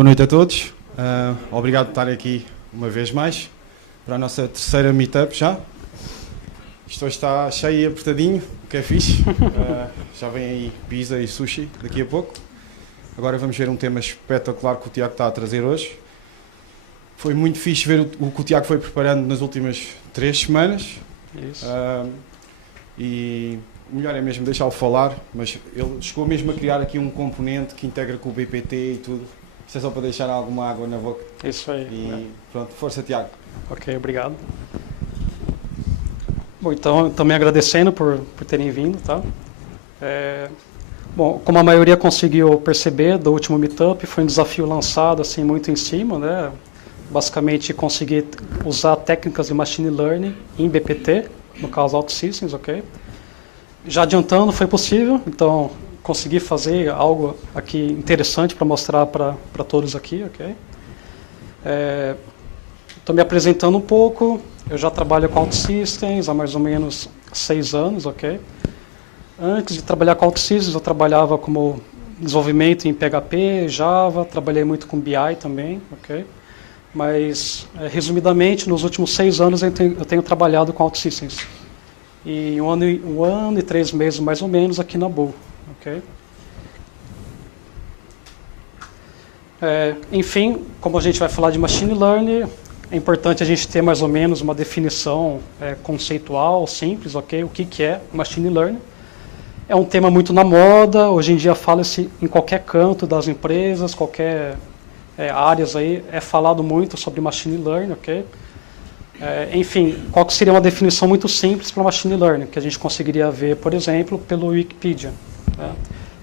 Boa noite a todos. Obrigado por estarem aqui uma vez mais para a nossa terceira meetup já. Isto hoje está cheio e apertadinho, o que é fixe. Já vem aí pizza e sushi daqui a pouco. Agora vamos ver um tema espetacular que o Tiago está a trazer hoje. Foi muito fixe ver o que o Tiago foi preparando nas últimas 3 semanas. Isso. E melhor é mesmo deixá-lo falar, mas ele chegou mesmo a criar aqui um componente que integra com o BPT e tudo. Isto é só para deixar alguma água na boca. Isso aí. E pronto, força, Tiago. Ok, obrigado. Bom, então, também agradecendo por terem vindo, tá? Bom, como a maioria conseguiu perceber do último meetup, foi um desafio lançado assim muito em cima, né? Basicamente conseguir usar técnicas de machine learning em BPT, no caso OutSystems, ok? Já adiantando, foi possível, então consegui fazer algo aqui interessante para mostrar para todos aqui, ok? Estou me apresentando um pouco, eu já trabalho com OutSystems há mais ou menos 6 anos, ok? Antes de trabalhar com OutSystems, eu trabalhava como desenvolvimento em PHP, Java, trabalhei muito com BI também, ok? Mas, resumidamente, nos últimos 6 anos eu tenho trabalhado com OutSystems. E um ano e 3 meses, mais ou menos, aqui na Bull. Okay? Enfim, como a gente vai falar de Machine Learning, é importante a gente ter mais ou menos uma definição conceitual, simples, ok? O que é Machine Learning? É um tema muito na moda, hoje em dia fala-se em qualquer canto das empresas, qualquer áreas aí, é falado muito sobre Machine Learning, ok? Enfim, qual que seria uma definição muito simples para Machine Learning, que a gente conseguiria ver, por exemplo, pelo Wikipedia. Né?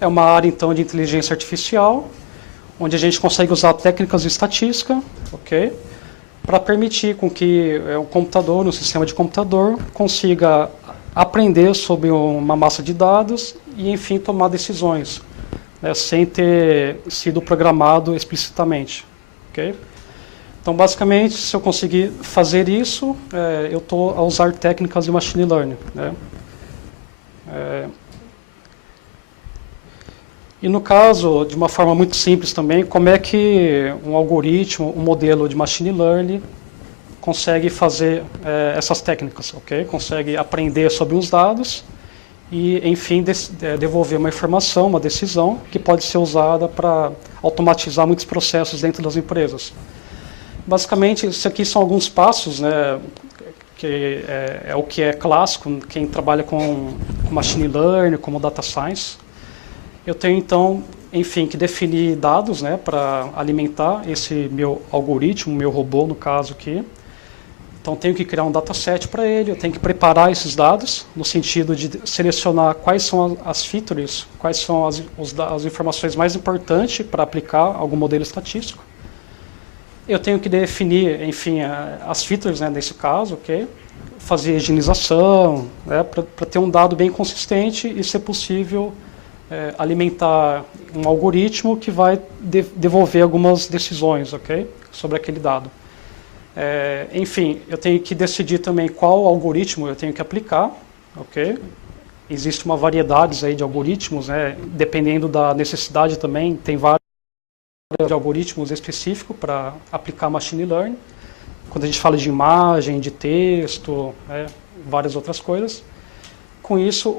É uma área, então, de inteligência artificial, onde a gente consegue usar técnicas de estatística, ok? Para permitir com que um computador, um sistema de computador, consiga aprender sobre uma massa de dados e, enfim, tomar decisões, né, sem ter sido programado explicitamente. Okay? Então, basicamente, se eu conseguir fazer isso, eu estou a usar técnicas de machine learning. Né? E no caso, de uma forma muito simples também, como é que um algoritmo, um modelo de machine learning consegue fazer essas técnicas, ok? Consegue aprender sobre os dados e, enfim, devolver uma informação, uma decisão que pode ser usada para automatizar muitos processos dentro das empresas. Basicamente, isso aqui são alguns passos, né, que é o que é clássico, quem trabalha com machine learning, como data science. Eu tenho, então, enfim, que definir dados, né, para alimentar esse meu algoritmo, meu robô, no caso aqui. Então, tenho que criar um dataset para ele, eu tenho que preparar esses dados, no sentido de selecionar quais são as features, quais são as informações mais importantes para aplicar algum modelo estatístico. Eu tenho que definir, enfim, as features, né, nesse caso, ok? Fazer higienização, né, para ter um dado bem consistente e, se possível, alimentar um algoritmo que vai devolver algumas decisões, ok? Sobre aquele dado. Enfim, eu tenho que decidir também qual algoritmo eu tenho que aplicar, ok? Existe uma variedade aí de algoritmos, né? Dependendo da necessidade também, tem vários de algoritmos específicos para aplicar machine learning. Quando a gente fala de imagem, de texto, várias outras coisas. Com isso,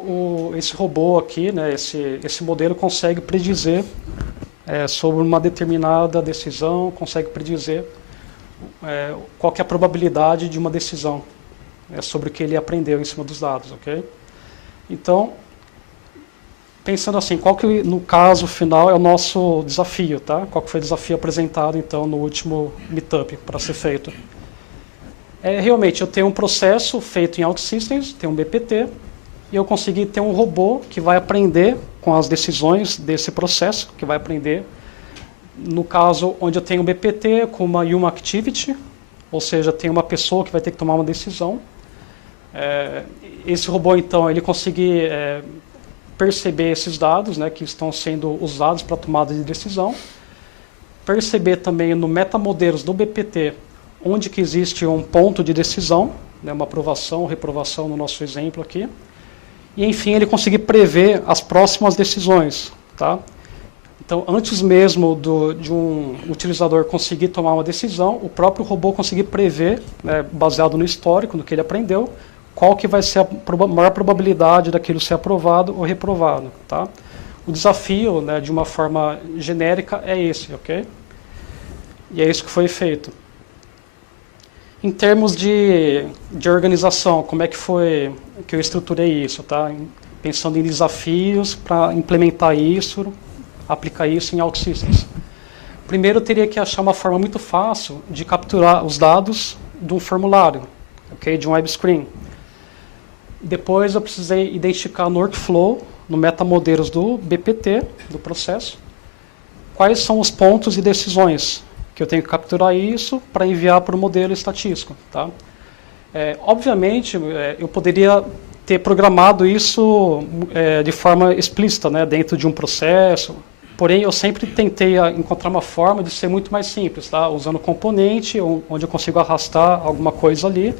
esse robô aqui, né, esse modelo consegue predizer sobre uma determinada decisão, consegue predizer qual que é a probabilidade de uma decisão sobre o que ele aprendeu em cima dos dados, ok? Então, pensando assim, qual que no caso final é o nosso desafio, tá? Qual que foi o desafio apresentado então no último meetup para ser feito? Realmente, eu tenho um processo feito em OutSystems, tenho um BPT, e eu consegui ter um robô que vai aprender com as decisões desse processo, que vai aprender, no caso onde eu tenho um BPT com uma Human Activity, ou seja, tem uma pessoa que vai ter que tomar uma decisão. Esse robô, então, ele conseguir perceber esses dados, né, que estão sendo usados para a tomada de decisão, perceber também no metamodelos do BPT onde que existe um ponto de decisão, né, uma aprovação, reprovação no nosso exemplo aqui, e enfim ele conseguir prever as próximas decisões, tá? Então, antes mesmo de um utilizador conseguir tomar uma decisão, o próprio robô conseguir prever, né, baseado no histórico, no que ele aprendeu, qual que vai ser a maior probabilidade daquilo ser aprovado ou reprovado. Tá? O desafio, né, de uma forma genérica, é esse, ok? E é isso que foi feito. Em termos de organização, como é que foi que eu estruturei isso? Tá? Pensando em desafios para implementar isso, aplicar isso em OutSystems. Primeiro, eu teria que achar uma forma muito fácil de capturar os dados de um formulário, okay, de um web screen. Depois, eu precisei identificar no workflow, no metamodelos do BPT, do processo, quais são os pontos e decisões que eu tenho que capturar isso para enviar para o modelo estatístico. Tá? Obviamente, eu poderia ter programado isso de forma explícita, né, dentro de um processo, porém eu sempre tentei encontrar uma forma de ser muito mais simples, tá? Usando componente, onde eu consigo arrastar alguma coisa ali,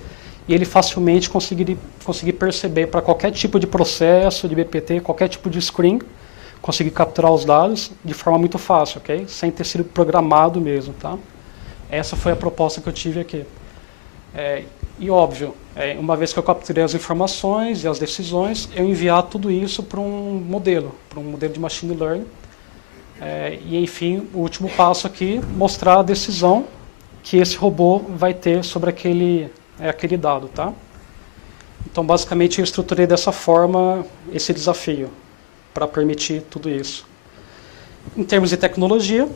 e ele facilmente conseguir perceber para qualquer tipo de processo de BPT, qualquer tipo de screen, conseguir capturar os dados de forma muito fácil, ok? Sem ter sido programado mesmo, tá? Essa foi a proposta que eu tive aqui. E óbvio, uma vez que eu capturei as informações e as decisões, eu enviar tudo isso para um modelo de machine learning. E enfim, o último passo aqui, mostrar a decisão que esse robô vai ter sobre aquele dado, tá? Então, basicamente, eu estruturei dessa forma esse desafio para permitir tudo isso. Em termos de tecnologia,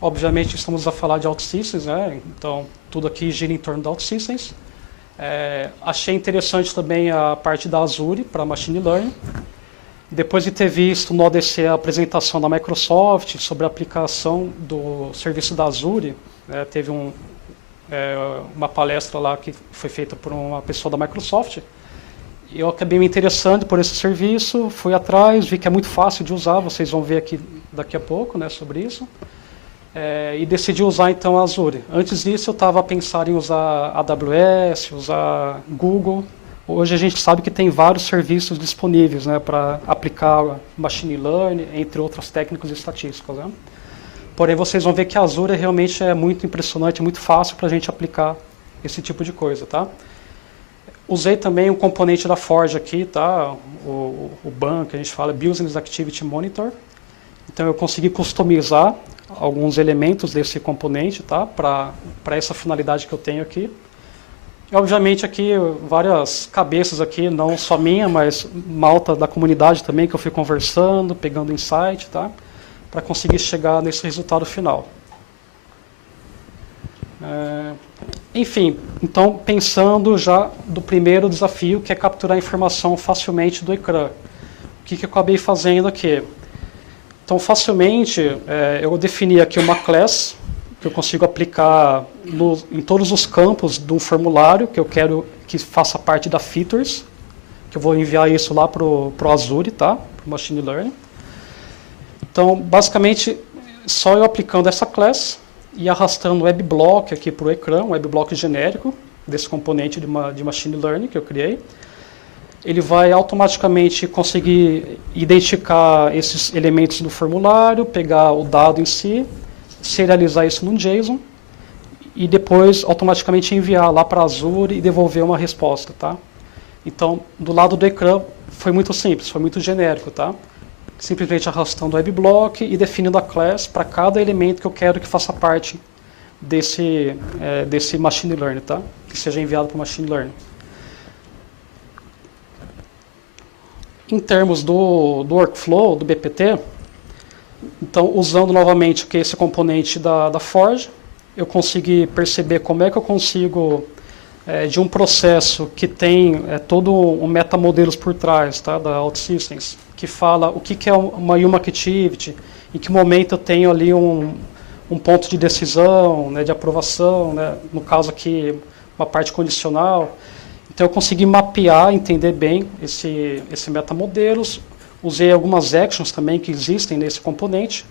obviamente estamos a falar de OutSystems, né? Então tudo aqui gira em torno de OutSystems. Achei interessante também a parte da Azure para Machine Learning. Depois de ter visto no ODC a apresentação da Microsoft sobre a aplicação do serviço da Azure, teve uma palestra lá que foi feita por uma pessoa da Microsoft. Eu acabei me interessando por esse serviço, fui atrás, vi que é muito fácil de usar, vocês vão ver aqui daqui a pouco, né, sobre isso. E decidi usar então a Azure. Antes disso eu estava a pensar em usar AWS, usar Google. Hoje a gente sabe que tem vários serviços disponíveis, né, para aplicar Machine Learning, entre outras técnicas estatísticas. Né? Porém vocês vão ver que a Azure realmente é muito impressionante, muito fácil para a gente aplicar esse tipo de coisa. Tá? Usei também um componente da Forge aqui, tá? o BAM, que a gente fala, Business Activity Monitor. Então eu consegui customizar alguns elementos desse componente, tá? Para essa finalidade que eu tenho aqui. E obviamente aqui várias cabeças aqui, não só minha, mas malta da comunidade também, que eu fui conversando, pegando insight, tá? Para conseguir chegar nesse resultado final. Enfim, então pensando já do primeiro desafio, que é capturar a informação facilmente do ecrã. O que eu acabei fazendo aqui? Então, facilmente, eu defini aqui uma class, que eu consigo aplicar em todos os campos de um formulário, que eu quero que faça parte da features, que eu vou enviar isso lá para o Azure, tá? Para o Machine Learning. Então, basicamente, só eu aplicando essa class e arrastando o WebBlock aqui para o ecrã, um WebBlock genérico desse componente de Machine Learning que eu criei. Ele vai automaticamente conseguir identificar esses elementos do formulário, pegar o dado em si, serializar isso num JSON e depois automaticamente enviar lá para a Azure e devolver uma resposta. Tá? Então, do lado do ecrã foi muito simples, foi muito genérico. Tá? Simplesmente arrastando o WebBlock e definindo a class para cada elemento que eu quero que faça parte desse Machine Learning, tá? Que seja enviado para o Machine Learning. Em termos do workflow, do BPT, então, usando novamente esse componente da Forge, eu consegui perceber como é que eu consigo, de um processo que tem todo um metamodelos por trás, tá, da OutSystems, que fala o que é uma Human Activity, em que momento eu tenho ali um ponto de decisão, né, de aprovação, né, no caso aqui uma parte condicional. Então eu consegui mapear, entender bem esse metamodelos, usei algumas actions também que existem nesse componente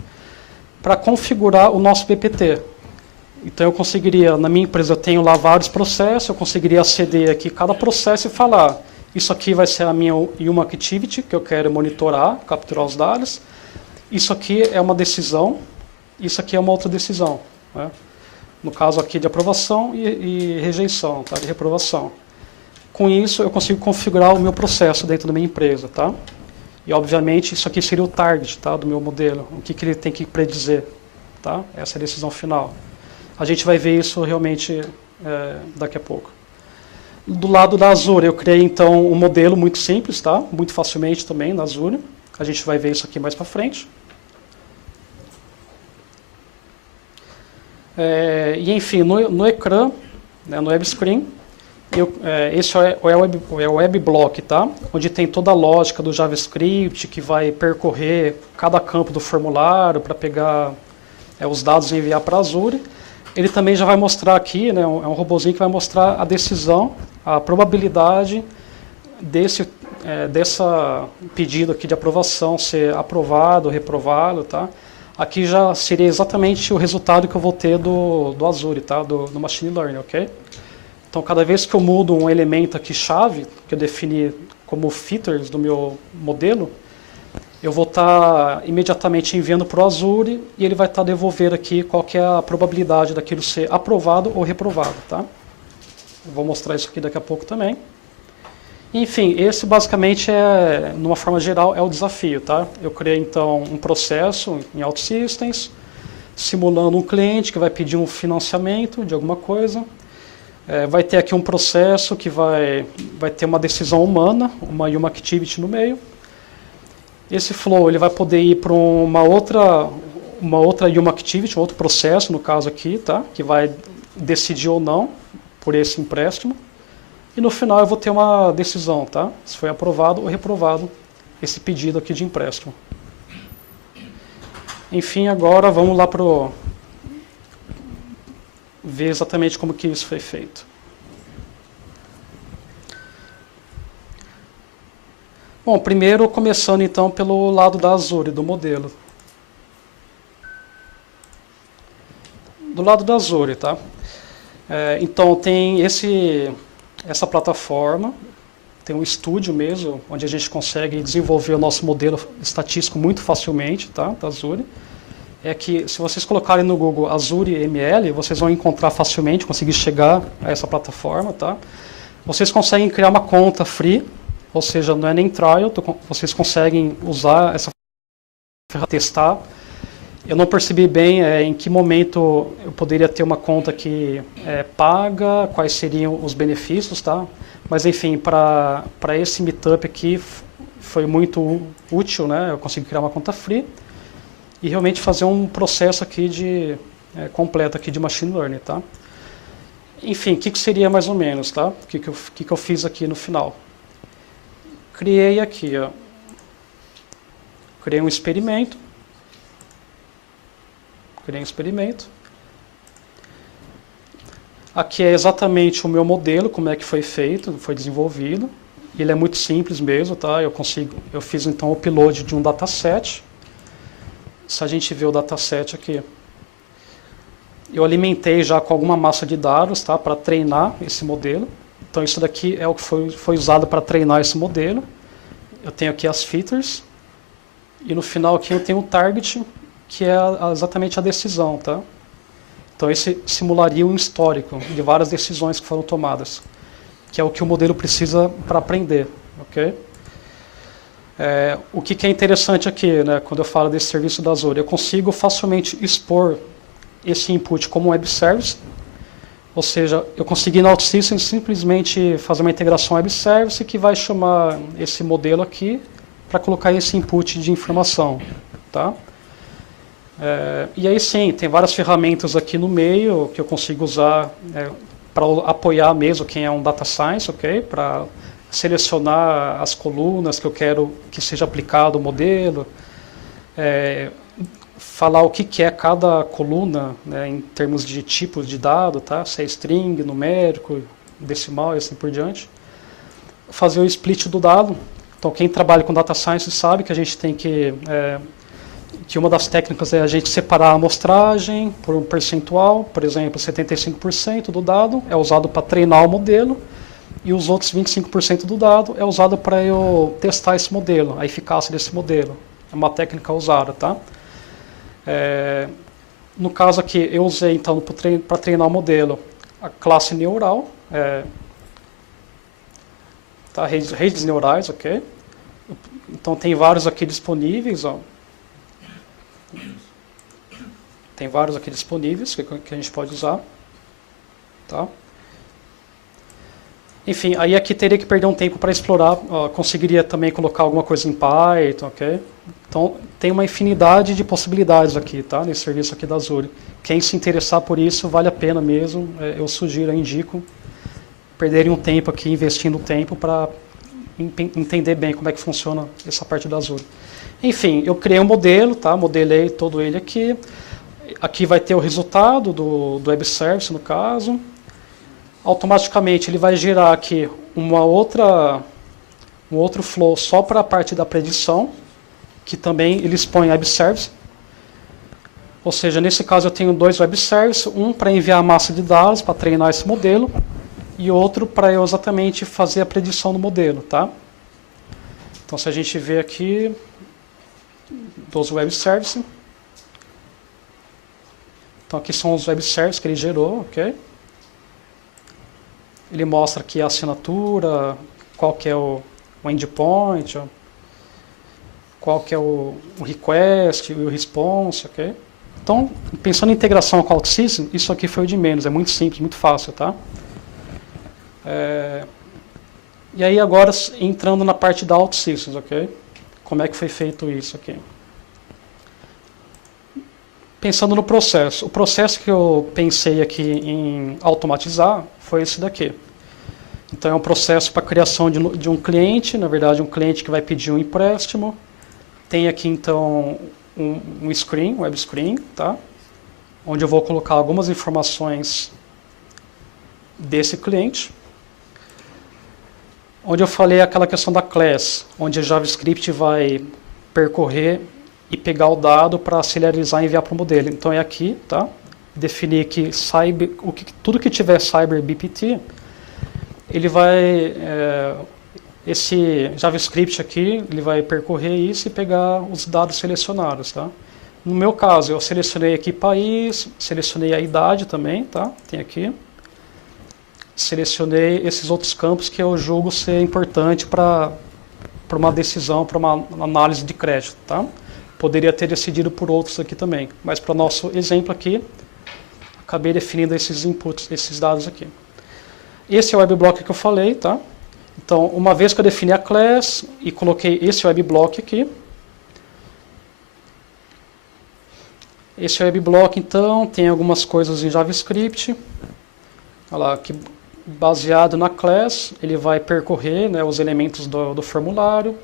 para configurar o nosso BPT. Então eu conseguiria, na minha empresa eu tenho lá vários processos, eu conseguiria aceder aqui cada processo e falar, isso aqui vai ser a minha Human Activity, que eu quero monitorar, capturar os dados. isso aqui é uma decisão, isso aqui é uma outra decisão, né? No caso aqui de aprovação e rejeição, tá? De reprovação. Com isso, eu consigo configurar o meu processo dentro da minha empresa, tá? E, obviamente, isso aqui seria o target, tá? Do meu modelo, o que ele tem que predizer, tá? Essa é a decisão final. A gente vai ver isso realmente daqui a pouco. Do lado da Azure, eu criei, então, um modelo muito simples, tá? Muito facilmente também na Azure. A gente vai ver isso aqui mais para frente. E enfim, no ecrã, né, no web screen, esse é o web block, tá? Onde tem toda a lógica do JavaScript que vai percorrer cada campo do formulário para pegar os dados e enviar para a Azure. Ele também já vai mostrar aqui, né, é um robozinho que vai mostrar a decisão, a probabilidade desse pedido aqui de aprovação ser aprovado ou reprovado, tá? Aqui já seria exatamente o resultado que eu vou ter do Azure, tá? Do Machine Learning, ok? Então, cada vez que eu mudo um elemento aqui chave, que eu defini como features do meu modelo, eu vou estar imediatamente enviando para o Azure e ele vai estar devolvendo aqui qual que é a probabilidade daquilo ser aprovado ou reprovado, tá? Eu vou mostrar isso aqui daqui a pouco também. Enfim, esse basicamente numa forma geral, é o desafio, tá? Eu criei então um processo em OutSystems, simulando um cliente que vai pedir um financiamento de alguma coisa. Vai ter aqui um processo que vai ter uma decisão humana, uma Human Activity no meio. Esse flow ele vai poder ir para uma outra Human Activity, um outro processo, no caso aqui, tá? Que vai decidir ou não por esse empréstimo. E no final eu vou ter uma decisão, tá? Se foi aprovado ou reprovado esse pedido aqui de empréstimo. Enfim, agora vamos lá para ver exatamente como que isso foi feito. Bom, primeiro começando então pelo lado da Azure, do modelo. Do lado da Azure, tá? Então tem essa plataforma, tem um estúdio mesmo, onde a gente consegue desenvolver o nosso modelo estatístico muito facilmente, tá, da Azure. É que se vocês colocarem no Google Azure ML, vocês vão encontrar facilmente, conseguir chegar a essa plataforma, tá? Vocês conseguem criar uma conta free, ou seja, não é nem trial, vocês conseguem usar essa ferramenta, testar. Eu não percebi bem em que momento eu poderia ter uma conta que paga, quais seriam os benefícios, tá? Mas enfim, para esse meetup aqui foi muito útil, né? Eu consegui criar uma conta free e realmente fazer um processo aqui completo aqui de machine learning, tá? Enfim, o que seria mais ou menos, tá? O que eu fiz aqui no final? Criei aqui, ó, criei um experimento. Criei um experimento. Aqui é exatamente o meu modelo, como é que foi feito, foi desenvolvido. Ele é muito simples mesmo, tá? Eu fiz então o upload de um dataset. Se a gente ver o dataset aqui, eu alimentei já com alguma massa de dados, tá? Para treinar esse modelo. Então isso daqui é o que foi usado para treinar esse modelo. Eu tenho aqui as features. E no final aqui eu tenho o target, que é exatamente a decisão, tá? Então esse simularia um histórico de várias decisões que foram tomadas, que é o que o modelo precisa para aprender, ok? O que é interessante aqui, né, quando eu falo desse serviço da Azure, eu consigo facilmente expor esse input como web service, ou seja, eu consegui na OutSystems simplesmente fazer uma integração web service que vai chamar esse modelo aqui para colocar esse input de informação, tá? E aí sim, tem várias ferramentas aqui no meio que eu consigo usar para apoiar mesmo quem é um data science, ok? Para selecionar as colunas que eu quero que seja aplicado o modelo, falar o que é cada coluna, né, em termos de tipos de dado, tá? Se é string, numérico, decimal e assim por diante. Fazer o split do dado. Então quem trabalha com data science sabe que a gente tem que uma das técnicas é a gente separar a amostragem por um percentual, por exemplo, 75% do dado é usado para treinar o modelo e os outros 25% do dado é usado para eu testar esse modelo, a eficácia desse modelo. uma técnica usada, tá? No caso aqui, eu usei então para treinar o modelo a classe neural, tá? Redes neurais, ok? Então tem vários aqui disponíveis, ó. Tem vários aqui disponíveis que a gente pode usar, tá? Enfim, aí aqui teria que perder um tempo para explorar, conseguiria também colocar alguma coisa em Python, ok? Então tem uma infinidade de possibilidades aqui, tá? Nesse serviço aqui da Azure. Quem se interessar por isso, vale a pena mesmo, eu sugiro, eu indico, perderem um tempo aqui, investindo tempo para entender bem como é que funciona essa parte da Azure. Enfim, eu criei um modelo, tá? Modelei todo ele aqui. Aqui vai ter o resultado do web service, no caso. Automaticamente ele vai gerar aqui um outro flow só para a parte da predição, que também ele expõe web service. Ou seja, nesse caso eu tenho 2 web services, um para enviar a massa de dados para treinar esse modelo e outro para eu exatamente fazer a predição do modelo, tá? Então se a gente vê aqui dos web services, então aqui são os web services que ele gerou, ok? Ele mostra aqui a assinatura, qual que é o endpoint, qual que é o request e o response, ok? Então, pensando em integração com o OutSystems, isso aqui foi o de menos, é muito simples, muito fácil, tá? E aí agora entrando na parte da OutSystems, ok? Como é que foi feito isso aqui? Pensando no processo, o processo que eu pensei aqui em automatizar foi esse daqui. Então é um processo para a criação de um cliente, na verdade um cliente que vai pedir um empréstimo. Tem aqui então um screen, web screen, tá? Onde eu vou colocar algumas informações desse cliente. Onde eu falei aquela questão da class, onde a JavaScript vai percorrer e pegar o dado para serializar e enviar para o modelo. Então é aqui, tá? Definir que tudo que tiver Cyber BPT, ele vai, esse JavaScript aqui, ele vai percorrer isso e pegar os dados selecionados, tá? No meu caso, eu selecionei aqui país, selecionei a idade também, tá? Tem aqui. Selecionei esses outros campos que eu julgo ser importante para uma decisão, para uma análise de crédito, tá? Poderia ter decidido por outros aqui também, mas para o nosso exemplo aqui, acabei definindo esses inputs, esses dados aqui. Esse é o WebBlock que eu falei, tá? Então, uma vez que eu defini a class e coloquei esse WebBlock aqui, esse WebBlock, então, tem algumas coisas em JavaScript, olha lá, que baseado na class, ele vai percorrer, né, os elementos do formulário.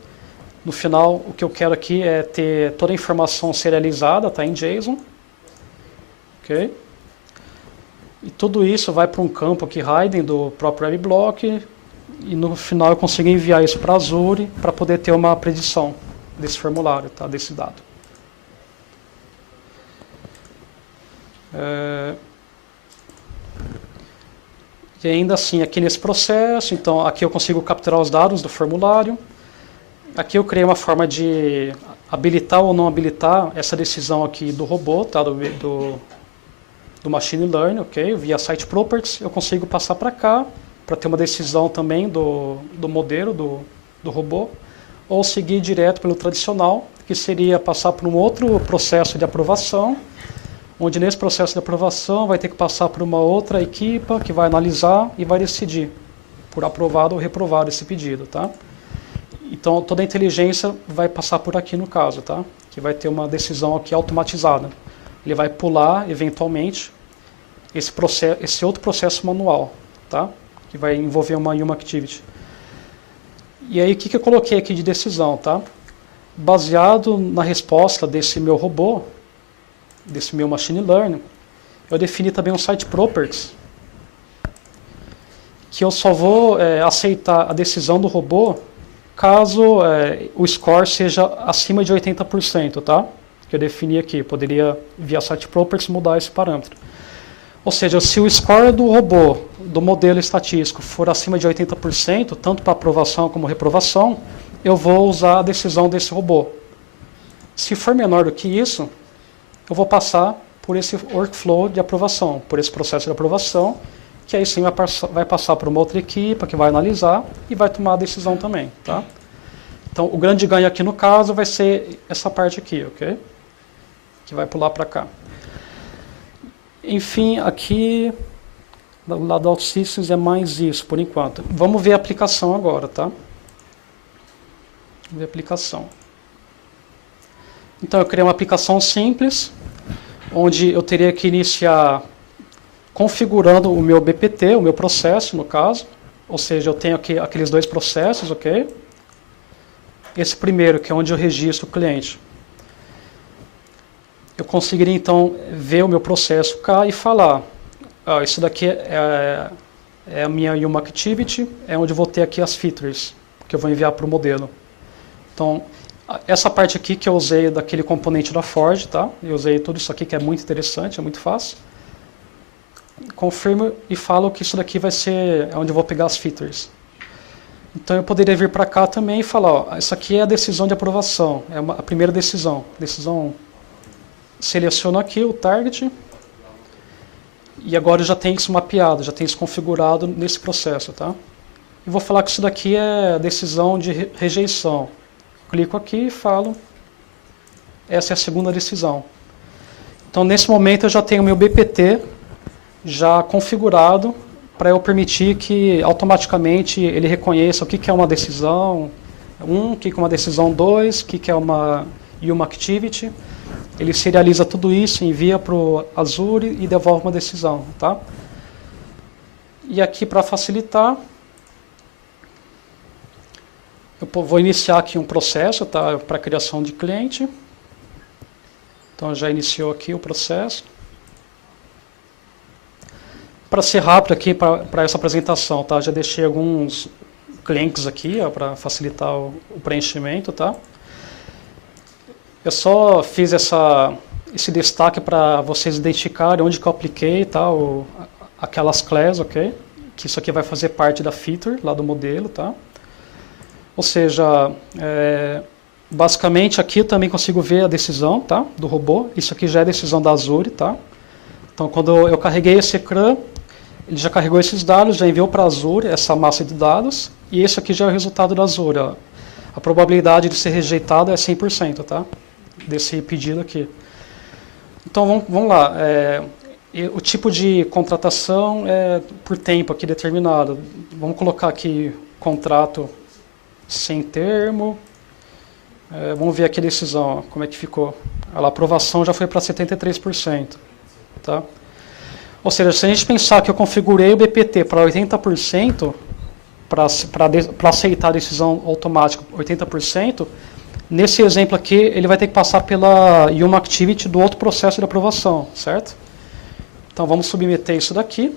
No final, o que eu quero aqui é ter toda a informação serializada, tá, em JSON. Ok? E tudo isso vai para um campo aqui, hidden, do próprio WebBlock. E no final eu consigo enviar isso para Azure para poder ter uma predição desse formulário, tá, desse dado. E ainda assim, aqui nesse processo, então aqui eu consigo capturar os dados do formulário. Aqui eu criei uma forma de habilitar ou não habilitar essa decisão aqui do robô, tá? do Machine Learning, ok? Via Site Properties, eu consigo passar para cá, para ter uma decisão também do modelo, do robô, ou seguir direto pelo tradicional, que seria passar por um outro processo de aprovação, onde nesse processo de aprovação vai ter que passar por uma outra equipa que vai analisar e vai decidir por aprovado ou reprovado esse pedido, tá? Então, toda a inteligência vai passar por aqui no caso, tá? Que vai ter uma decisão aqui automatizada. Ele vai pular, eventualmente, esse outro processo manual, tá? Que vai envolver uma Human Activity. E aí, o que eu coloquei aqui de decisão, tá? Baseado na resposta desse meu robô, desse meu Machine Learning, eu defini também um Site Properties, que eu só vou aceitar a decisão do robô caso o score seja acima de 80%, tá? Que eu defini aqui, poderia via Site Properties mudar esse parâmetro. Ou seja, se o score do robô, do modelo estatístico, for acima de 80%, tanto para aprovação como reprovação, eu vou usar a decisão desse robô. Se for menor do que isso, eu vou passar por esse workflow de aprovação, por esse processo de aprovação, que aí sim vai passar para uma outra equipe que vai analisar e vai tomar a decisão também, tá? Então, o grande ganho aqui no caso vai ser essa parte aqui, ok? Que vai pular para cá. Enfim, aqui, do lado do OutSystems é mais isso, por enquanto. Vamos ver a aplicação agora, tá? Vamos ver a aplicação. Então, eu criei uma aplicação simples, onde eu teria que iniciar configurando o meu BPT, o meu processo, no caso. Ou seja, eu tenho aqui aqueles dois processos, ok? Esse primeiro, que é onde eu registro o cliente. Eu conseguiria, então, ver o meu processo cá e falar, isso daqui é a minha Yuma Activity, é onde eu vou ter aqui as features, que eu vou enviar para o modelo. Então, essa parte aqui que eu usei daquele componente da Ford, tá? Eu usei tudo isso aqui que é muito interessante, é muito fácil. Confirmo e falo que isso daqui vai ser onde eu vou pegar as features. Então eu poderia vir para cá também e falar, ó, isso aqui é a decisão de aprovação, é a primeira decisão. Decisão, seleciono aqui o target e agora eu já tenho isso mapeado, já tenho isso configurado nesse processo, tá? E vou falar que isso daqui é decisão de rejeição. Clico aqui e falo, essa é a segunda decisão. Então nesse momento eu já tenho o meu BPT já configurado para eu permitir que automaticamente ele reconheça o que é uma decisão 1, o que é uma decisão 2, o que é uma Yuma Activity. Ele serializa tudo isso, envia para o Azure e devolve uma decisão, tá? E aqui para facilitar, eu vou iniciar aqui um processo, tá? Para criação de cliente. Então já iniciou aqui o processo. Para ser rápido aqui para essa apresentação, tá? Já deixei alguns links aqui para facilitar o preenchimento, tá? Eu só fiz esse destaque para vocês identificarem onde que eu apliquei, tá? Aquelas classes, ok? Que isso aqui vai fazer parte da feature lá do modelo, tá? Ou seja, basicamente aqui eu também consigo ver a decisão, tá? Do robô. Isso aqui já é decisão da Azure, tá? Então quando eu carreguei esse CRUN, ele já carregou esses dados, já enviou para a Azure essa massa de dados, e esse aqui já é o resultado da Azure. Ó. A probabilidade de ser rejeitado é 100%, tá? Desse pedido aqui. Então vamos lá. O tipo de contratação é por tempo aqui determinado. Vamos colocar aqui contrato sem termo. Vamos ver aqui a decisão, ó, como é que ficou. A aprovação já foi para 73%. Tá? Ou seja, se a gente pensar que eu configurei o BPT para 80%, para aceitar a decisão automática 80%, nesse exemplo aqui ele vai ter que passar pela Yuma Activity do outro processo de aprovação, certo? Então vamos submeter isso daqui.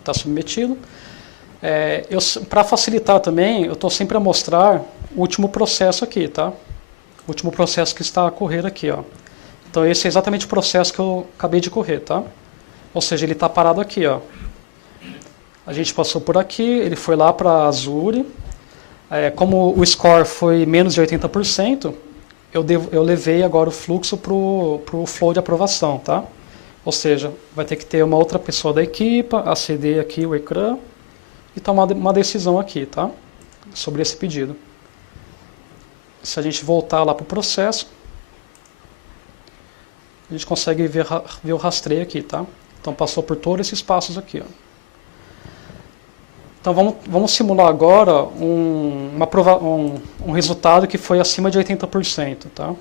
Está submetido. Para facilitar também, eu estou sempre a mostrar o último processo aqui, tá? O último processo que está a correr aqui, ó. Então esse é exatamente o processo que eu acabei de correr, tá? Ou seja, ele está parado aqui, ó. A gente passou por aqui, ele foi lá para a Azure. Como o score foi menos de 80%, eu levei agora o fluxo para o flow de aprovação, tá? Ou seja, vai ter que ter uma outra pessoa da equipe, aceder aqui o ecrã e tomar uma decisão aqui, tá? Sobre esse pedido. Se a gente voltar lá para o processo, a gente consegue ver o rastreio aqui, tá? Então passou por todos esses passos aqui, ó. Então vamos simular agora um resultado que foi acima de 80%, tá?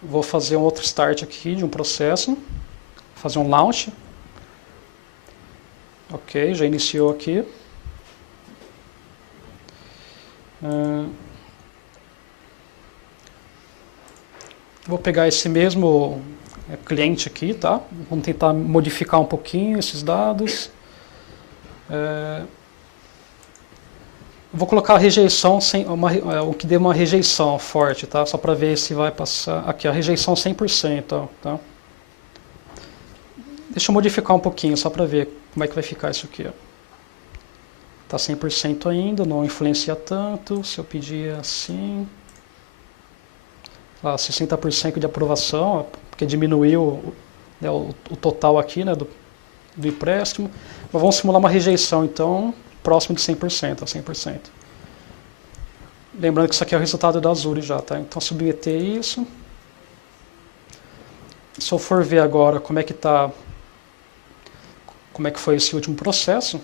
Vou fazer um outro start aqui de um processo, fazer um launch. Ok, já iniciou aqui. Vou pegar esse mesmo cliente aqui, tá? Vamos tentar modificar um pouquinho esses dados. Vou colocar a rejeição, o que dê uma rejeição forte, tá? Só para ver se vai passar. Aqui, a rejeição 100%, ó, tá? Deixa eu modificar um pouquinho, só para ver como é que vai ficar isso aqui, ó. Tá 100% ainda, não influencia tanto. Se eu pedir assim... 60% de aprovação, porque diminuiu, né, o total aqui, né, do empréstimo. Mas vamos simular uma rejeição, então, próximo de 100%, a 100%. Lembrando que isso aqui é o resultado da Azure já, tá? Então, submeter isso. Se eu for ver agora como é que foi esse último processo,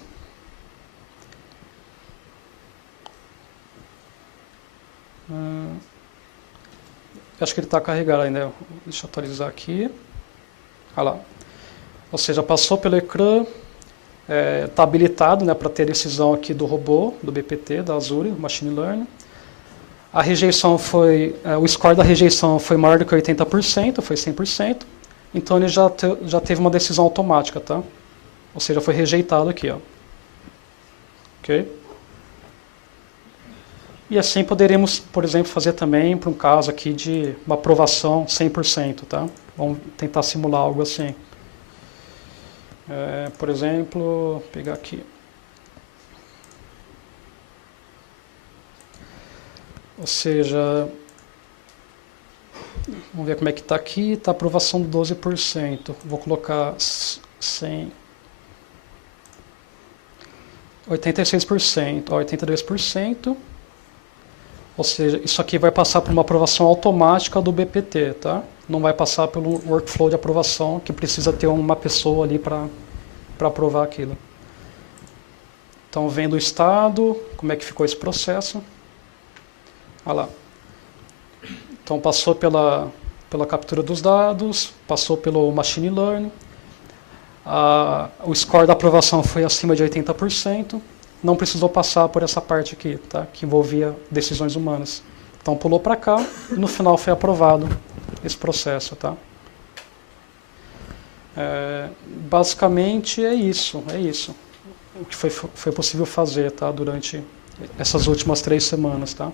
acho que ele está carregado ainda. Deixa eu atualizar aqui. Olha lá. Ou seja, passou pelo ecrã, está habilitado, né, para ter decisão aqui do robô, do BPT, da Azure, Machine Learning. A rejeição o score da rejeição foi maior do que 80%, foi 100%. Então ele já teve uma decisão automática, tá? Ou seja, foi rejeitado aqui, ó. Ok? E assim poderíamos, por exemplo, fazer também para um caso aqui de uma aprovação 100%, tá? Vamos tentar simular algo assim. Por exemplo, vou pegar aqui. Ou seja, vamos ver como é que está aqui. Está aprovação de 12%. Vou colocar 100. 86%, 82%. Ou seja, isso aqui vai passar por uma aprovação automática do BPT, tá? Não vai passar pelo workflow de aprovação, que precisa ter uma pessoa ali para aprovar aquilo. Então, vendo o estado, como é que ficou esse processo. Olha lá. Então, passou pela captura dos dados, passou pelo machine learning. O score da aprovação foi acima de 80%. Não precisou passar por essa parte aqui, tá? Que envolvia decisões humanas. Então pulou para cá e no final foi aprovado esse processo, tá? Basicamente é isso. O que foi possível fazer, tá? Durante essas últimas 3 semanas, tá?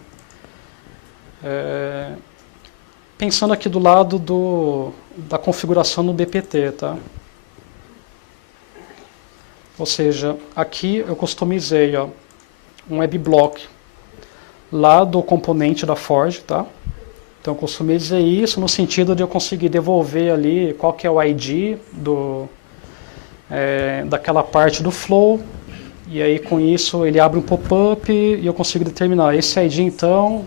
Pensando aqui do lado da configuração no BPT, tá? Ou seja, aqui eu customizei, ó, um WebBlock lá do componente da Forge, tá? Então eu customizei isso no sentido de eu conseguir devolver ali qual que é o ID daquela parte do flow, e aí com isso ele abre um pop-up e eu consigo determinar esse ID então,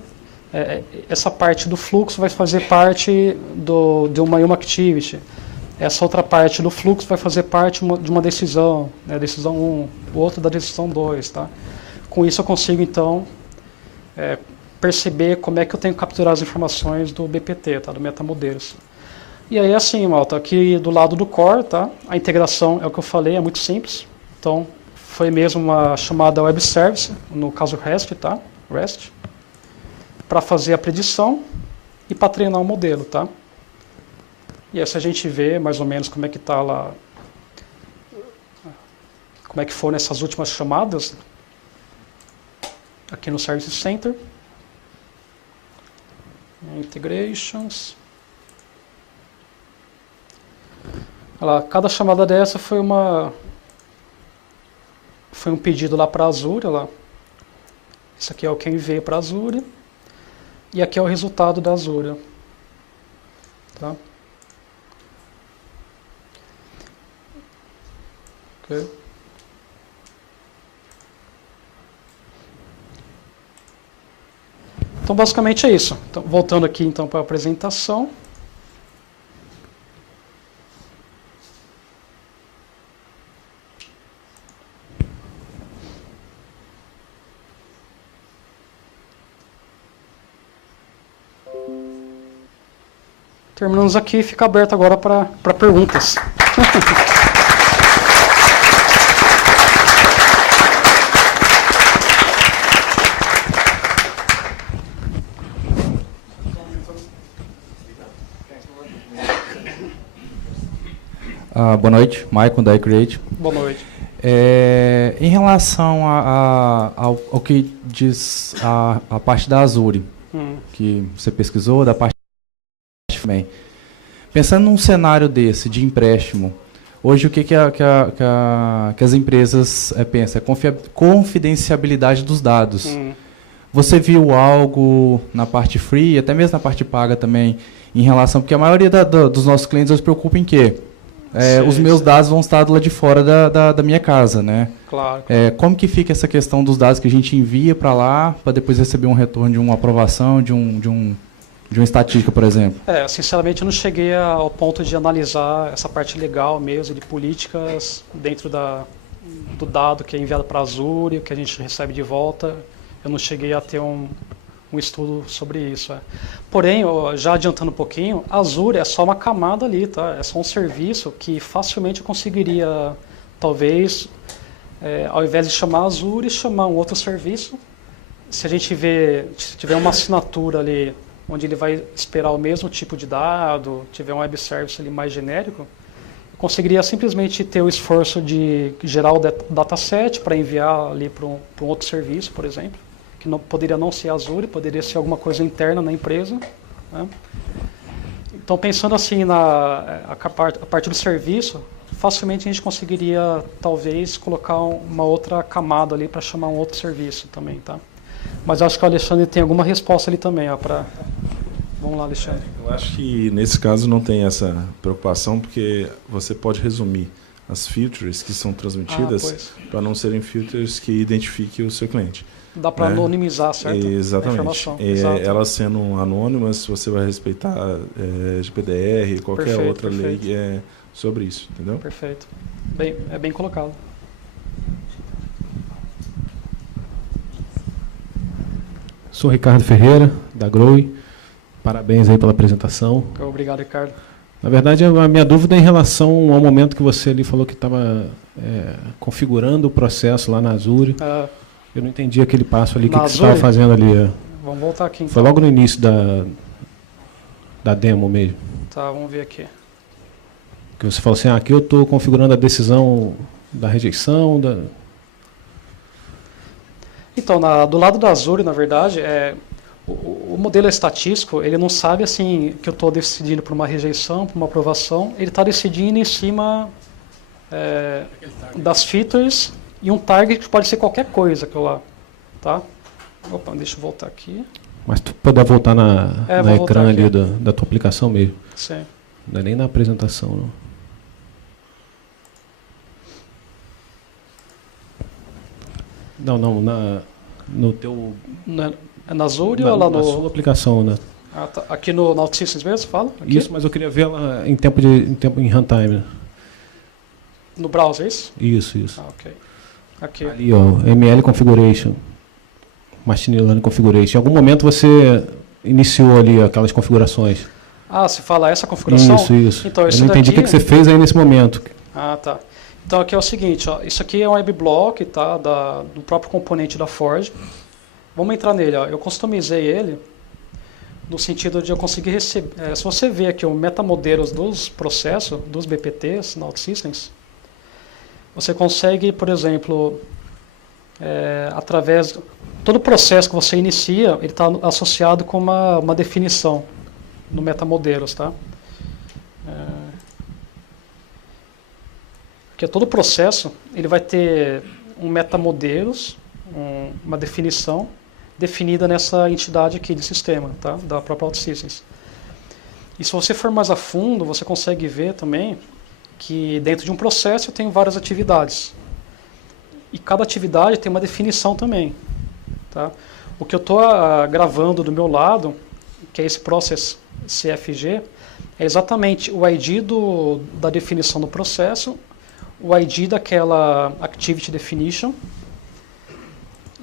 essa parte do fluxo vai fazer parte de uma activity. Essa outra parte do fluxo vai fazer parte de uma decisão, né, decisão 1, o outro da decisão 2. Tá? Com isso eu consigo, então, perceber como é que eu tenho que capturar as informações do BPT, tá, do Metamodelos. E aí, assim, malta, aqui do lado do core, tá, a integração é o que eu falei, é muito simples. Então, foi mesmo uma chamada web service, no caso REST, tá, REST, para fazer a predição e para treinar o modelo, tá. E aí, se a gente vê mais ou menos como é que está lá, como é que foram essas últimas chamadas, aqui no Service Center, Integrations. Olha lá, cada chamada dessa foi um pedido lá para a Azure, olha lá. Isso aqui é o que veio para a Azure, e aqui é o resultado da Azure. Tá? Okay. Então, basicamente é isso. Então, voltando aqui então para a apresentação. Terminamos aqui, fica aberto agora para perguntas. Boa noite, Maicon da iCreate. Boa noite. Em relação ao que diz a parte da Azure, que você pesquisou, da parte também. Pensando num cenário desse, de empréstimo, hoje o que as empresas pensam? É confidencialidade dos dados. você viu algo na parte free, até mesmo na parte paga também, em relação, porque a maioria dos nossos clientes se preocupa em quê? Os meus dados vão estar do lado de fora da minha casa, né? Claro. Como que fica essa questão dos dados que a gente envia para lá, para depois receber um retorno de uma aprovação, de uma estatística, por exemplo? Sinceramente, eu não cheguei ao ponto de analisar essa parte legal mesmo, de políticas dentro do dado que é enviado para a Azure, que a gente recebe de volta. Eu não cheguei a ter um estudo sobre isso. Porém, já adiantando um pouquinho, a Azure é só uma camada ali, tá? É só um serviço que facilmente eu conseguiria, talvez, ao invés de chamar Azure, chamar um outro serviço. Se a gente se tiver uma assinatura ali, onde ele vai esperar o mesmo tipo de dado, tiver um web service ali mais genérico, eu conseguiria simplesmente ter o esforço de gerar o dataset para enviar ali para um outro serviço, por exemplo, que poderia não ser Azure, poderia ser alguma coisa interna na empresa, né? Então, pensando assim a partir do serviço, facilmente a gente conseguiria, talvez, colocar uma outra camada ali para chamar um outro serviço também, tá? Mas acho que o Alexandre tem alguma resposta ali também, Vamos lá, Alexandre. Eu acho que nesse caso não tem essa preocupação, porque você pode resumir as filters que são transmitidas para não serem filters que identifiquem o seu cliente. Dá para anonimizar, certo? Exatamente. A informação. Elas sendo anônimas, você vai respeitar GPDR, qualquer outra lei sobre isso, entendeu? Perfeito. É bem colocado. Sou Ricardo Ferreira, da Growing. Parabéns aí pela apresentação. Obrigado, Ricardo. Na verdade, a minha dúvida é em relação ao momento que você ali falou que estava configurando o processo lá na Azure. Eu não entendi aquele passo ali, o que você estava fazendo ali. Vamos voltar aqui, então. Foi logo no início da demo mesmo. Tá, vamos ver aqui. Que você falou assim, aqui eu estou configurando a decisão da rejeição. Então, do lado da Azure, na verdade, o modelo estatístico, ele não sabe assim que eu estou decidindo por uma rejeição, por uma aprovação, ele está decidindo em cima das features e um target que pode ser qualquer coisa aquilo lá, tá? Opa, deixa eu voltar aqui. Mas tu pode voltar no ecrã ali da tua aplicação mesmo. Sim. Não é nem na apresentação, não. Não, no teu... É na Azure ou lá na sua aplicação, né? Tá. Aqui no OutSystems mesmo, fala? Aqui? Isso, mas eu queria ver ela em tempo em runtime. Né? No browser, é isso? Isso. Ok. Aqui. Ali, ó, ML Configuration. Machine Learning Configuration. Em algum momento você iniciou ali aquelas configurações. Você fala essa configuração? Isso. Então, eu não entendi o que você fez aí nesse momento. Tá. Então aqui é o seguinte, ó, isso aqui é um webblock, tá, do próprio componente da Forge. Vamos entrar nele, ó. Eu customizei ele no sentido de eu conseguir receber... se você ver aqui o metamodelos dos processos, dos BPTs na OutSystems, você consegue, por exemplo, através... Todo processo que você inicia, ele está associado com uma definição no metamodelos, tá? Porque todo processo ele vai ter um metamodelos, uma definição definida nessa entidade aqui de sistema, tá? Da própria OutSystems. E se você for mais a fundo, você consegue ver também que dentro de um processo eu tenho várias atividades. E cada atividade tem uma definição também. Tá? O que eu estou gravando do meu lado, que é esse process CFG, é exatamente o ID da definição do processo, o ID daquela Activity Definition,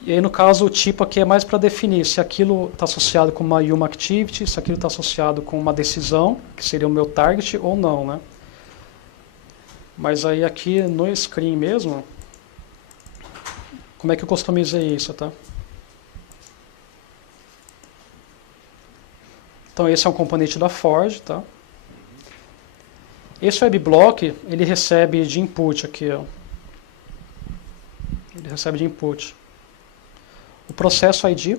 e aí no caso o tipo aqui é mais para definir se aquilo está associado com uma Human Activity, se aquilo está associado com uma decisão, que seria o meu target ou não, né? Mas aí aqui no screen mesmo, como é que eu customizei isso, tá? Então esse é um componente da Forge, tá? Esse webblock, ele recebe de input aqui, ó. Ele recebe de input o processo ID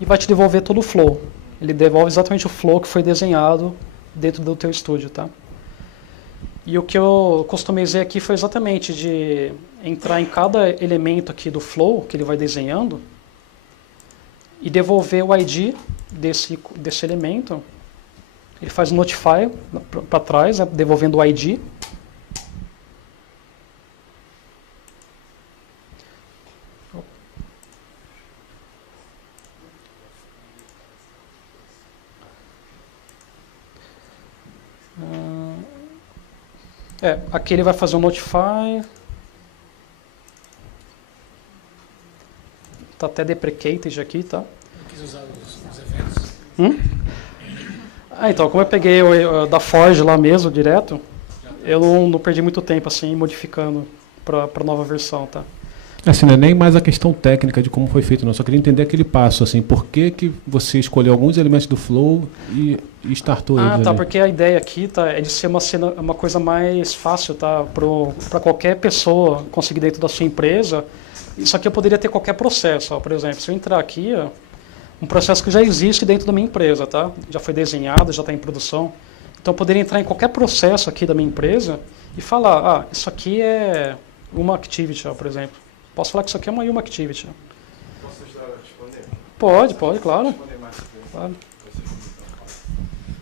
e vai te devolver todo o flow. Ele devolve exatamente o flow que foi desenhado dentro do teu estúdio, tá? E o que eu customizei aqui foi exatamente de entrar em cada elemento aqui do flow que ele vai desenhando e devolver o ID desse elemento. Ele faz um notify para trás, né, devolvendo o ID. Aqui ele vai fazer um notify. Está até deprecated aqui, tá? Eu quis usar os eventos. Então, como eu peguei da Forge lá mesmo, direto, eu não perdi muito tempo assim, modificando para a nova versão, tá? Assim, não é nem mais a questão técnica de como foi feito, não. Só queria entender aquele passo, assim, por que você escolheu alguns elementos do Flow e startou eles? Tá, porque a ideia aqui, tá, é de ser uma coisa mais fácil, tá, para qualquer pessoa conseguir dentro da sua empresa. Isso aqui eu poderia ter qualquer processo, ó, por exemplo, se eu entrar aqui, ó, um processo que já existe dentro da minha empresa, tá? Já foi desenhado, já está em produção. Então eu poderia entrar em qualquer processo aqui da minha empresa e falar, isso aqui é uma activity, ó, por exemplo. Posso falar que isso aqui é uma Yuma Activity. Posso ajudar a responder? Pode, claro. Claro.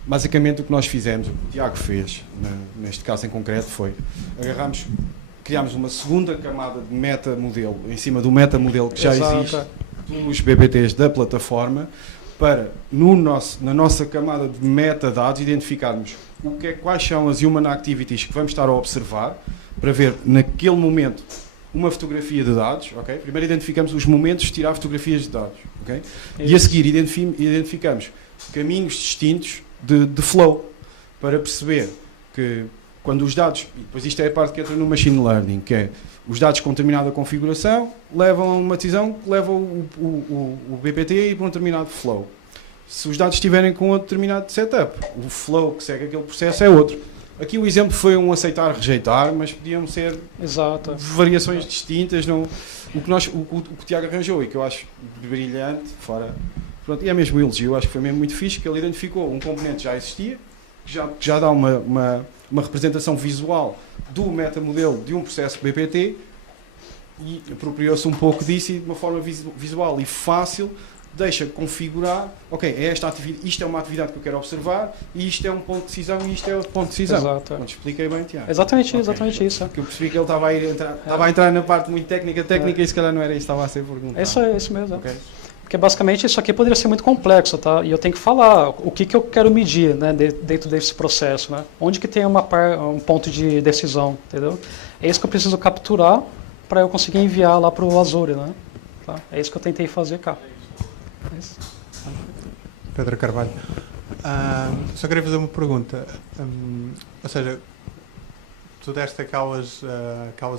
Basicamente o que nós fizemos, o que o Tiago fez, neste caso em concreto, foi criámos uma segunda camada de metamodelo em cima do metamodelo que já existe dos BPTs da plataforma, para na nossa camada de metadados identificarmos quais são as Human Activities que vamos estar a observar, para ver naquele momento uma fotografia de dados, ok? Primeiro identificamos os momentos de tirar fotografias de dados, ok? E a seguir identificamos caminhos distintos de flow, para perceber que quando os dados, e depois isto é a parte que entra no machine learning, que é os dados com determinada configuração levam a uma decisão que leva o BPT para um determinado flow. Se os dados estiverem com outro determinado setup, o flow que segue aquele processo é outro. Aqui o exemplo foi um aceitar-rejeitar, mas podiam ser variações distintas. Não, o que o Tiago arranjou e que eu acho brilhante, pronto, e é mesmo o elogio, acho que foi mesmo muito fixe, que ele identificou um componente que já existia, que já dá uma representação visual do metamodelo de um processo BPT, e apropriou-se um pouco disso e de uma forma visual e fácil deixa configurar, ok, isto é uma atividade que eu quero observar, e isto é um ponto de decisão e isto é outro ponto de decisão. Exato. Pronto, expliquei bem, Tiago. Exatamente isso. Porque eu percebi que ele estava a entrar na parte muito técnica e se calhar não era isso que estava a ser perguntado. É isso mesmo. Okay. Porque basicamente isso aqui poderia ser muito complexo, tá? E eu tenho que falar o que eu quero medir, né, dentro desse processo, né? Onde que tem um ponto de decisão, entendeu? É isso que eu preciso capturar para eu conseguir enviar lá para o Azure, né? Tá? É isso que eu tentei fazer cá. Pedro Carvalho. Só queria fazer uma pergunta. Ou seja, tu deste aquelas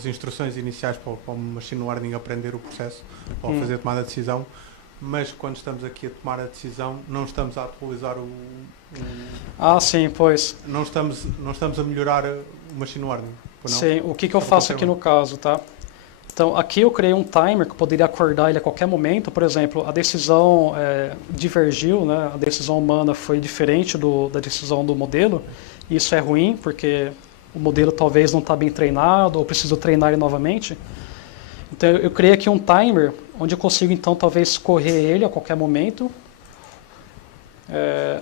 instruções iniciais para o machine learning aprender o processo, ou fazer a tomada de decisão, mas quando estamos aqui a tomar a decisão, não estamos a atualizar sim, pois. Não estamos a melhorar o machine learning. Não? Sim, o que eu faço aqui no caso, tá? Então, aqui eu criei um timer que eu poderia acordar ele a qualquer momento. Por exemplo, a decisão divergiu, né? A decisão humana foi diferente da decisão do modelo. E isso é ruim, porque o modelo talvez não está bem treinado ou preciso treinar ele novamente. Então, eu criei aqui um timer onde eu consigo, então, talvez correr ele a qualquer momento.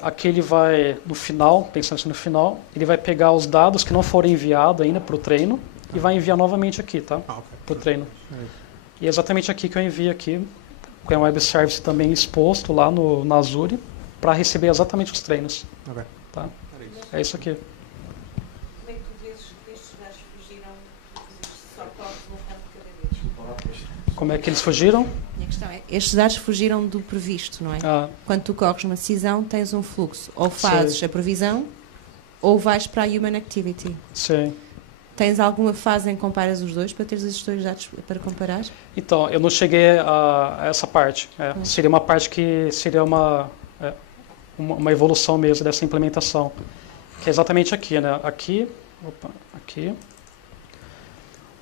Aqui ele vai, no final, pensando no final, ele vai pegar os dados que não foram enviados ainda para o treino e vai enviar novamente aqui, tá? Para o treino. E é exatamente aqui que eu envio aqui, com o web service também exposto lá na Azure, para receber exatamente os treinos. Tá? É isso aqui. Como é que tu vês que estes gajos fugiram só corres no campo cada vez? Como é que eles fugiram? Minha questão é, estes dados fugiram do previsto, não é? Quando tu corres uma decisão, tens um fluxo. Ou fazes a previsão, ou vais para a Human Activity. Sim. Tens alguma fase em que comparas os dois para teres esses dois dados para comparar? Então, eu não cheguei a essa parte. Seria uma parte que seria uma evolução mesmo dessa implementação. Que é exatamente aqui, né? Aqui.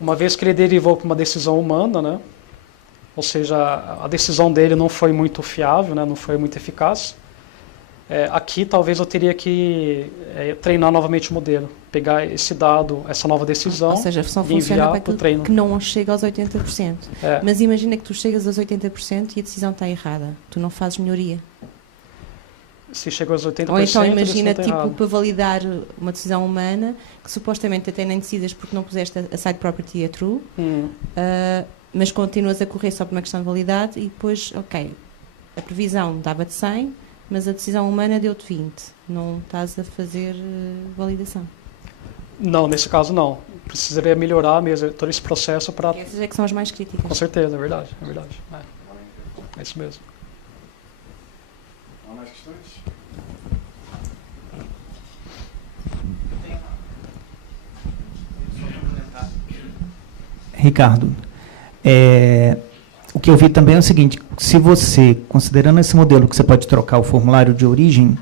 Uma vez que ele derivou para uma decisão humana, né? Ou seja, a decisão dele não foi muito fiável, né? Não foi muito eficaz. Aqui talvez eu teria que treinar novamente o modelo, pegar esse dado, essa nova decisão, ou seja, só e funciona enviar para para o aquilo treino. que não chega aos 80%. Mas imagina que tu chegas aos 80% e a decisão está errada. Tu não fazes melhoria. Se chega aos 80%, ou então imagina, tipo, errado. para validar uma decisão humana, que supostamente até nem decidas porque não puseste a side property true, mas continuas a correr só por uma questão de validade e depois, ok, a previsão dava-te 100, mas a decisão humana deu-te 20. Não estás a fazer validação. Não, nesse caso não. Precisaria melhorar mesmo todo esse processo para... Essas é que são as mais críticas. Com certeza, é verdade. É isso mesmo. Há mais questões? Ricardo, o que eu vi também é o seguinte: se você, considerando esse modelo que você pode trocar o formulário de origem,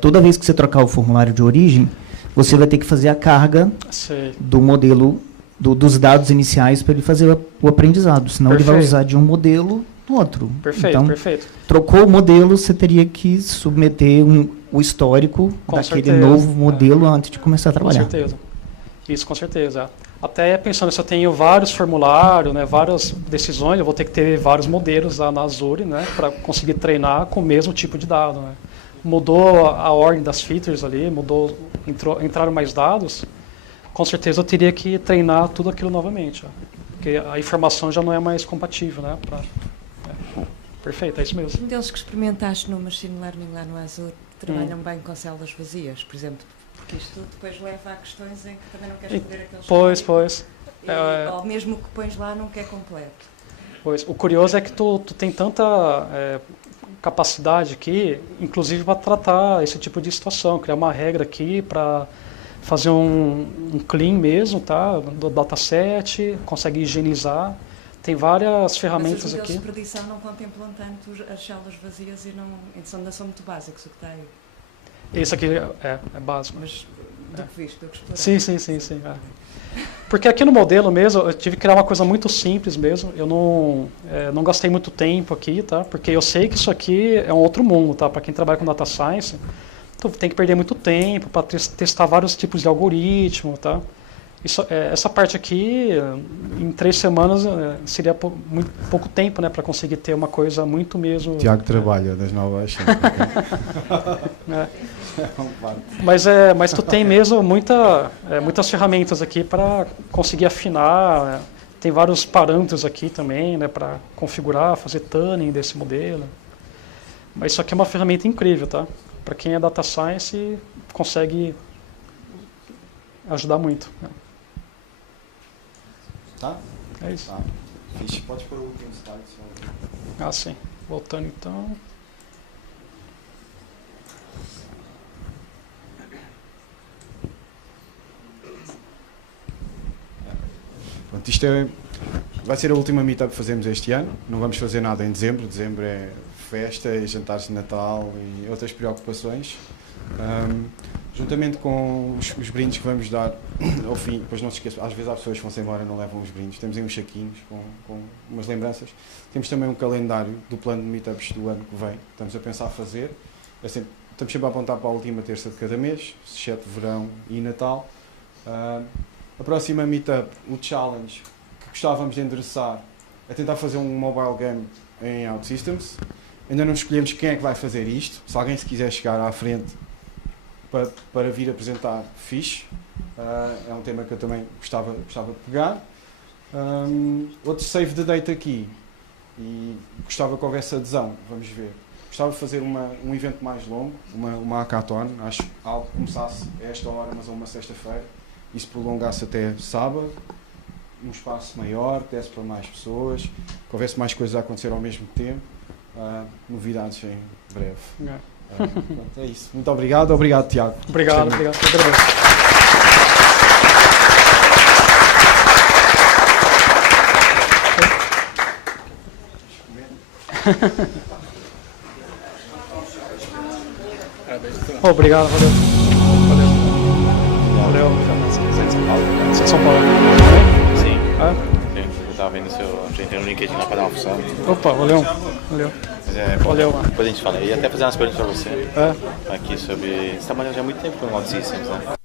toda vez que você trocar o formulário de origem, você vai ter que fazer a carga do modelo, dos dados iniciais para ele fazer o aprendizado, senão ele vai usar de um modelo do outro. Perfeito, então, perfeito. Trocou o modelo, você teria que submeter o histórico daquele novo modelo antes de começar a trabalhar. Com certeza. Isso, com certeza. Até pensando, se eu tenho vários formulários, né, várias decisões, eu vou ter que ter vários modelos lá na Azure, né, para conseguir treinar com o mesmo tipo de dado. Né. Mudou a ordem das features ali, entraram mais dados, com certeza eu teria que treinar tudo aquilo novamente, ó, porque a informação já não é mais compatível. Né, perfeito, é isso mesmo. Os modelos que experimentaste no Machine Learning lá no Azure trabalham bem com células vazias, por exemplo? Porque isto depois leva a questões em que também não queres perder aqueles... Pois. Ou mesmo que pões lá não quer completo. Pois, o curioso é que tu tem tanta capacidade aqui, inclusive para tratar esse tipo de situação, criar uma regra aqui para fazer um clean mesmo, tá, do dataset, consegue higienizar. Tem várias ferramentas aqui. Mas os modelos de predição não contemplam tanto as células vazias e ainda são muito básicos o que tem. Esse aqui é básico. Mas do que viste, do que exploraste. Sim. Porque aqui no modelo mesmo, eu tive que criar uma coisa muito simples mesmo. Eu não gastei muito tempo aqui, tá? Porque eu sei que isso aqui é um outro mundo, tá? Para quem trabalha com data science, tu tem que perder muito tempo para testar vários tipos de algoritmo, tá? Essa parte aqui, em 3 semanas, seria muito pouco tempo, né, para conseguir ter uma coisa muito mesmo... Tiago trabalha das 9 às 5. Mas tu tem mesmo muitas ferramentas aqui para conseguir afinar. Tem vários parâmetros aqui também, né, para configurar, fazer tuning desse modelo. Mas isso aqui é uma ferramenta incrível, tá? Para quem é data science, consegue ajudar muito. Né? Tá? É isso. Tá. Pode pôr o último slide. Ah, sim. Voltando então. Pronto, isto vai ser a última meetup que fazemos este ano. Não vamos fazer nada em dezembro. Dezembro é festa, jantares de Natal e outras preocupações. Juntamente com os brindes que vamos dar ao fim, depois não se esqueçam, às vezes as pessoas vão-se embora e não levam os brindes. Temos aí uns saquinhos com umas lembranças. Temos também um calendário do plano de meetups do ano que vem. Estamos a pensar fazer. Estamos sempre a apontar para a última terça de cada mês, exceto verão e Natal. A próxima meetup, o challenge que gostávamos de endereçar é tentar fazer um mobile game em OutSystems. Ainda não escolhemos quem é que vai fazer isto. Se alguém se quiser chegar à frente para vir apresentar, fixe. É um tema que eu também gostava de pegar. Outro save the date aqui, e gostava que houvesse adesão, vamos ver. Gostava de fazer um evento mais longo, uma hackathon, acho que algo que começasse a esta hora, mas a uma sexta-feira, e se prolongasse até sábado, um espaço maior, que desse para mais pessoas, que houvesse mais coisas a acontecer ao mesmo tempo, novidades em breve. Pronto, é isso. Muito obrigado. Obrigado, Tiago. Obrigado. Obrigado, valeu. Você é de São Paulo? Você é de São Paulo? Sim. Eu estava vendo já entrei no LinkedIn lá para dar uma função. Opa, valeu. Valeu. Depois a gente fala. E até fazer umas perguntas para você. Aqui sobre... Você está trabalhando já há muito tempo com o OutSystems, né?